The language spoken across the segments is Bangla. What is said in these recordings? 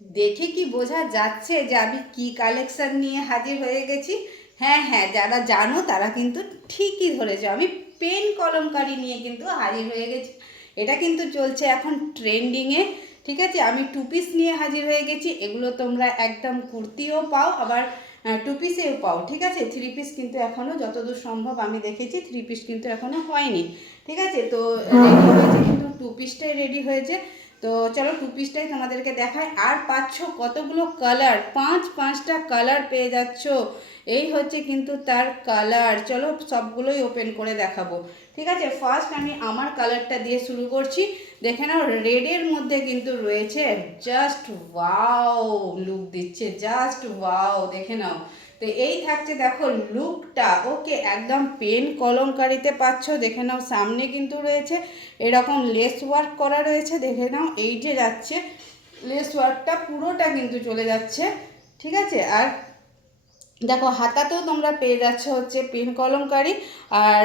দেখে কি বোঝা যাচ্ছে যে আমি কি কালেকশন নিয়ে হাজির হয়ে গেছি? হ্যাঁ হ্যাঁ, যারা জানো তারা কিন্তু ঠিকই ধরেছো, আমি পেন কলমকারি নিয়ে কিন্তু হাজির হয়ে গেছি। এটা কিন্তু চলছে এখন ট্রেন্ডিংয়ে। ঠিক আছে, আমি টু পিস নিয়ে হাজির হয়ে গেছি। এগুলো তোমরা একদম কুর্তিও পাও, আবার টু পিসেও পাও। ঠিক আছে, থ্রি পিস কিন্তু এখনও যতদূর সম্ভব আমি দেখেছি থ্রি পিস কিন্তু এখনও হয়নি। ঠিক আছে, তো রেডি হয়েছে, কিন্তু টু পিসটাই রেডি হয়েছে। তো চলো টু পিসটাই তোমাদেরকে দেখায়। আর পাচ্ছ কতগুলো কালার, পাঁচটা কালার পেয়ে যাচ্ছ। এই হচ্ছে কিন্তু তার কালার। চলো সবগুলোই ওপেন করে দেখাবো। ঠিক আছে, ফার্স্ট আমি আমার কালারটা দিয়ে শুরু করছি। দেখে নাও, রেডের মধ্যে কিন্তু রয়েছে, জাস্ট ওয়াও লুক দিচ্ছে, জাস্ট ওয়াও, দেখে নাও। তো এই থাকছে দেখো লুকটা। ওকে, একদম পেন কলমকারিতে পাচ্ছ। দেখে নাও, সামনে কিন্তু রয়েছে এরকম লেস ওয়ার্ক করা রয়েছে। দেখে নাও, এই যে যাচ্ছে লেস ওয়ার্কটা পুরোটা কিন্তু চলে যাচ্ছে। ঠিক আছে, আর দেখো হাতাতেও তোমরা পেয়ে যাচ্ছ হচ্ছে পেন কলমকারি, আর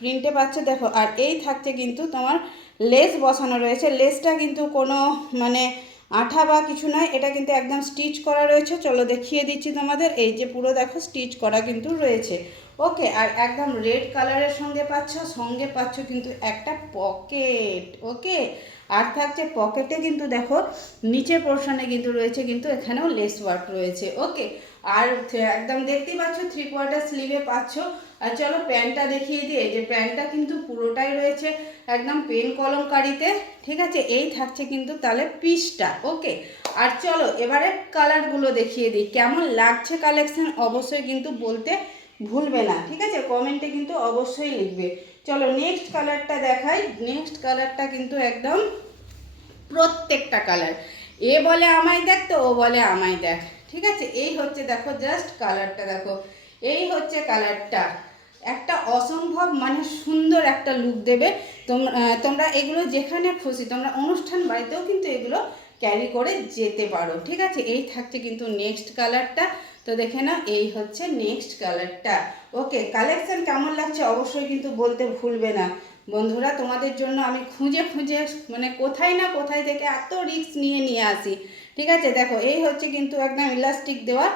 প্রিন্টে পাচ্ছ দেখো। আর এই থাকছে কিন্তু তোমার লেস বসানো রয়েছে। লেসটা কিন্তু কোনো মানে আঠা বা কিছু নয়, এটা কিন্তু একদম স্টিচ করা রয়েছে। চলো দেখিয়ে দিচ্ছি তোমাদের। এই যে পুরো দেখো স্টিচ করা কিন্তু রয়েছে। ওকে, আর একদম রেড কালারের সঙ্গে পাচ্ছ কিন্তু একটা পকেট। ওকে, আর থাকছে পকেটে কিন্তু দেখো নিচে পোর্শনে কিন্তু রয়েছে, কিন্তু এখানেও লেস ওয়ার্ক রয়েছে। ওকে, আর একদম দেখতেই পাচ্ছ থ্রি কোয়ার্টার স্লিভে পাচ্ছ। আর চলো প্যান্টটা দেখিয়ে দিই। এই যে প্যান্টটা কিন্তু পুরোটাই রয়েছে একদম পেন কলমকারিতে। ঠিক আছে, এই থাকছে কিন্তু তাহলে পিসটা। ওকে, আর চলো এবারে কালারগুলো দেখিয়ে দিই। কেমন লাগছে কালেকশন অবশ্যই কিন্তু বলতে ভুলবে না। ঠিক আছে, কমেন্টে কিন্তু অবশ্যই লিখবে। চলো নেক্সট কালারটা দেখাই। নেক্সট কালারটা কিন্তু একদম প্রত্যেকটা কালার, এ বলে আমায় দেখ তো ও বলে আমায় দেখ। ঠিক আছে, এই হচ্ছে দেখো জাস্ট কালারটা দেখো, এই হচ্ছে কালারটা। একটা অসম্ভব মানে সুন্দর একটা লুক দেবে। তোমরা এগুলো যেখানে খুশি, তোমরা অনুষ্ঠান বাড়িতেও কিন্তু এগুলো ক্যারি করে যেতে পারো। ঠিক আছে, এই থাকছে কিন্তু নেক্সট কালারটা। তো দেখে না, এই হচ্ছে নেক্সট কালারটা। ওকে, কালেকশন কেমন লাগছে অবশ্যই কিন্তু বলতে ভুলবে না বন্ধুরা। তোমাদের জন্য আমি খুঁজে খুঁজে মানে কোথায় না কোথায় থেকে এত রিস্ক নিয়ে নিয়ে আসি। ঠিক আছে, দেখো এই হচ্ছে কিন্তু একদম ইলাস্টিক দেওয়া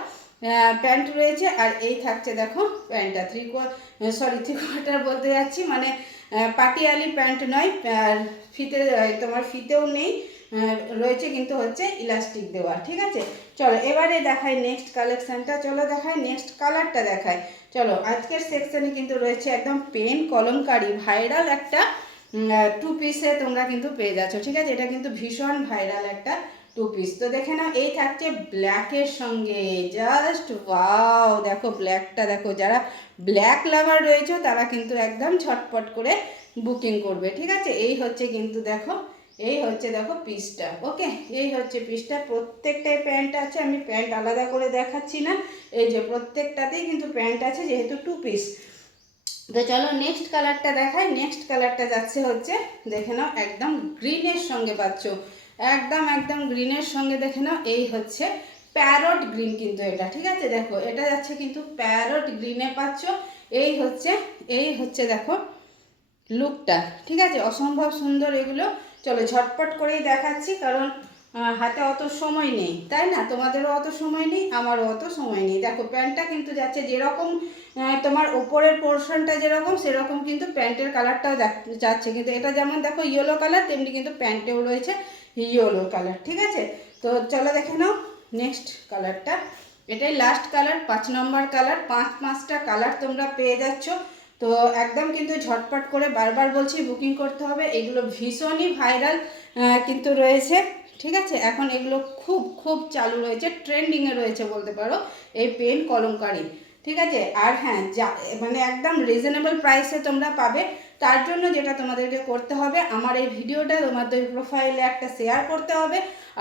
প্যান্ট রয়েছে। আর এই থাকছে দেখো প্যান্টটা থ্রি কোয়ার্টার বলতে যাচ্ছি, মানে পাটিয়ালি প্যান্ট নয়, ফিতে তোমার ফিতেও নেই, রয়েছে কিন্তু হচ্ছে ইলাস্টিক দেওয়া। ঠিক আছে, চলো এবারে দেখাই নেক্সট কালেকশনটা। চলো দেখাই নেক্সট কালারটা দেখাই। চলো আজকের সেকশনে কিন্তু রয়েছে একদম পেন কলমকারি ভাইরাল একটা টু পিসে তোমরা কিন্তু পেয়ে যাচ্ছ। ঠিক আছে, এটা কিন্তু ভীষণ ভাইরাল একটা টু পিস। তো দেখে নাও, এই থাকছে ব্ল্যাকের সঙ্গে, জাস্ট ওয়াও, দেখো ব্ল্যাকটা দেখো। যারা ব্ল্যাক লাভার রয়েছে তারা কিন্তু একদম ছটপট করে বুকিং করবে। ঠিক আছে, এই হচ্ছে কিন্তু দেখো, এই হচ্ছে দেখো পিসটা। ওকে, এই হচ্ছে পিসটা। প্রত্যেকটাই প্যান্ট আছে, আমি প্যান্ট আলাদা করে দেখাচ্ছি না। এই যে প্রত্যেকটাতেই কিন্তু প্যান্ট আছে যেহেতু টু পিস। তো চলো নেক্সট কালারটা দেখাই। নেক্সট কালারটা যাচ্ছে হচ্ছে, দেখে নাও একদম গ্রিনের সঙ্গে পাচ্ছ, একদম একদম গ্রিনের সঙ্গে। দেখে নাও, এই হচ্ছে প্যারট গ্রিন কিন্তু এটা। ঠিক আছে, দেখো এটা যাচ্ছে কিন্তু প্যারট গ্রিনে পাচ্ছ। এই হচ্ছে, এই হচ্ছে দেখো লুকটা। ঠিক আছে, অসম্ভব সুন্দর এগুলো। চলো ঝটপট করেই দেখাচ্ছি, কারণ হাতে অত সময় নেই, তাই না? তোমাদেরও অত সময় নেই, আমারও অত সময় নেই। দেখো প্যান্টটা কিন্তু যাচ্ছে যেরকম তোমার উপরের পোর্শনটা যেরকম সেরকম কিন্তু প্যান্টের কালারটাও যাচ্ছে। কিন্তু এটা যেমন দেখো ইয়েলো কালার, তেমনি কিন্তু প্যান্টেও রয়েছে ইয়েলো কালার। ঠিক আছে, তো চলো দেখে নাও নেক্সট কালারটা। এটাই লাস্ট কালার, 5 নম্বর কালার। পাঁচটা কালার তোমরা পেয়ে যাচ্ছ। তো একদম কিন্তু ঝটপট করে, বারবার বলছি, বুকিং করতে হবে। এগুলো ভীষণই ভাইরাল কিন্তু রয়েছে। ঠিক আছে, এখন এগুলো খুব খুব চালু রয়েছে, ট্রেন্ডিংয়ে রয়েছে বলতে পারো এই পেন কলমকারি। ঠিক আছে, আর হ্যাঁ মানে একদম রিজনেবল প্রাইসে তোমরা পাবে। তার জন্য যেটা তোমাদেরকে করতে হবে, আমার এই ভিডিওটা তোমাদের প্রোফাইলে একটা শেয়ার করতে হবে,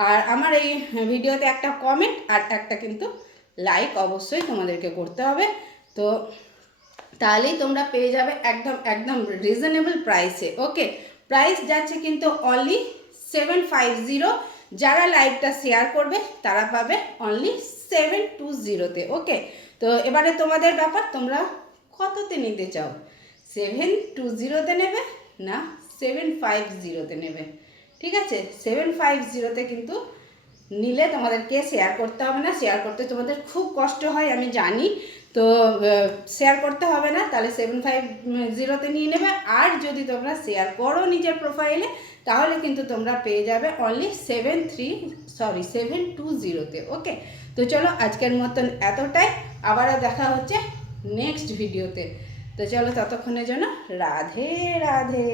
আর আমার এই ভিডিওতে একটা কমেন্ট আর একটা কিন্তু লাইক অবশ্যই তোমাদেরকে করতে হবে। তো তাহলেই তোমরা পেয়ে যাবে একদম একদম রিজনেবল প্রাইসে। ওকে, প্রাইস যাচ্ছে কিন্তু অনলি 750। যারা লাইভটা শেয়ার করবে তারা পাবে অনলি 720-তে। ওকে, তো এবারে তোমাদের ব্যাপার, তোমরা কততে নিতে চাও? 720-তে নেবে না 750-তে নেবে? ঠিক আছে, 750-তে কিন্তু নিলে তোমাদেরকে শেয়ার করতে হবে না, শেয়ার করতে তোমাদের খুব কষ্ট হয় আমি জানি, তো শেয়ার করতে হবে না, তাহলে 750-তে নিয়ে নেবে। আর যদি তোমরা শেয়ার করো নিজের প্রোফাইলে তাহলে কিন্তু তোমরা পেয়ে যাবে অনলি 720-তে। ওকে, তো চলো আজকের মতন এতটাই, আবারও দেখা হচ্ছে নেক্সট ভিডিওতে। তো চলো ততক্ষণের জন্য রাধে রাধে।